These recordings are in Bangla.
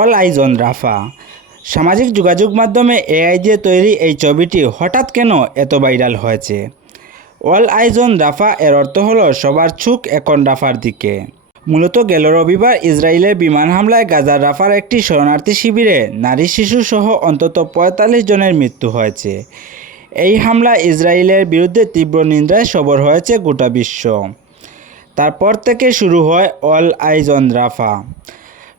অল আইজ অন রাফা। সামাজিক যোগাযোগ মাধ্যমে এআই দিয়ে তৈরি এই ছবিটি হঠাৎ কেন এত ভাইরাল হয়েছে? অল আইজ অন রাফা এর অর্থ হলো সবার চোখ এখন রাফার দিকে। মূলত গেল রবিবার ইসরায়েলের বিমান হামলায় গাজার রাফার একটি শরণার্থী শিবিরে নারী শিশু সহ অন্তত পঁয়তাল্লিশ জনের মৃত্যু হয়েছে। এই হামলা ইসরায়েলের বিরুদ্ধে তীব্র নিন্দায় সবর হয়েছে গোটা বিশ্ব। তারপর থেকে শুরু হয় অল আইজ অন রাফা।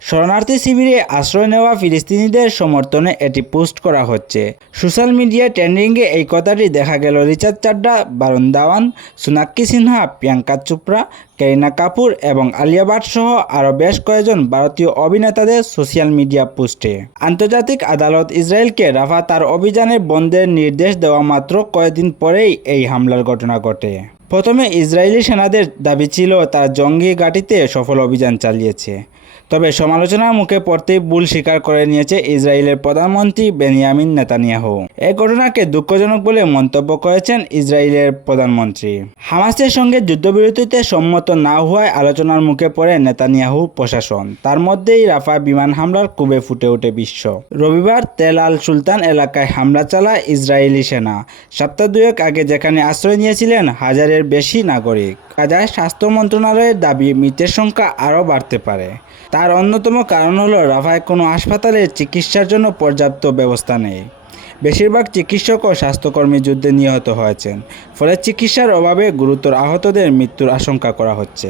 শরণার্থী শিবিরে আশ্রয় নেওয়া ফিলিস্তিনিদের সমর্থনে এটি পোস্ট করা হচ্ছে। সোশ্যাল মিডিয়া ট্রেন্ডিংয়ে এই কথাটি দেখা গেল রিচার্ড চাড্ডা বারুণ দাওয়ান, সোনাক্ষী সিনহা, প্রিয়াঙ্কা চোপড়া কেরিনা কাপুর এবং আলিয়া ভাট সহ আরও বেশ কয়েকজন ভারতীয় অভিনেতাদের সোশ্যাল মিডিয়া পোস্টে। আন্তর্জাতিক আদালত ইসরায়েলকে রাফা তার অভিযানে বন্ধের নির্দেশ দেওয়া মাত্র কয়েকদিন পরেই এই হামলার ঘটনা ঘটে। প্রথমে ইসরায়েলি সেনাদের দাবি ছিল তার জঙ্গি ঘাঁটিতে সফল অভিযান চালিয়েছে। তবে সমালোচনার মুখে পড়তেই ভুল স্বীকার করে নিয়েছে ইসরায়েলের প্রধানমন্ত্রী বেনিয়ামিন নেতানিয়াহু। এই ঘটনাকে দুঃখজনক বলে মন্তব্য করেছেন ইসরায়েলের প্রধানমন্ত্রী। হামাসের সঙ্গে যুদ্ধবিরতিতে সম্মত না হওয়ায় আলোচনার মুখে পড়ে নেতানিয়াহু প্রশাসন। তার মধ্যেই রাফা বিমান হামলার কুবে ফুটে ওঠে বিশ্ব। রবিবার তেল আল সুলতান এলাকায় হামলা চালায় ইসরায়েলি সেনা। সপ্তাহ দুয়েক আগে যেখানে আশ্রয় নিয়েছিলেন হাজারের বেশি নাগরিক। গাজায় স্বাস্থ্য মন্ত্রণালয়ের দাবি, মৃতের সংখ্যা আরও বাড়তে পারে। তার অন্যতম কারণ হলো, রাফায় কোনো হাসপাতালে চিকিৎসার জন্য পর্যাপ্ত ব্যবস্থা নেই। বেশিরভাগ চিকিৎসক ও স্বাস্থ্যকর্মী যুদ্ধে নিহত হয়েছেন। ফলে চিকিৎসার অভাবে গুরুতর আহতদের মৃত্যুর আশঙ্কা করা হচ্ছে।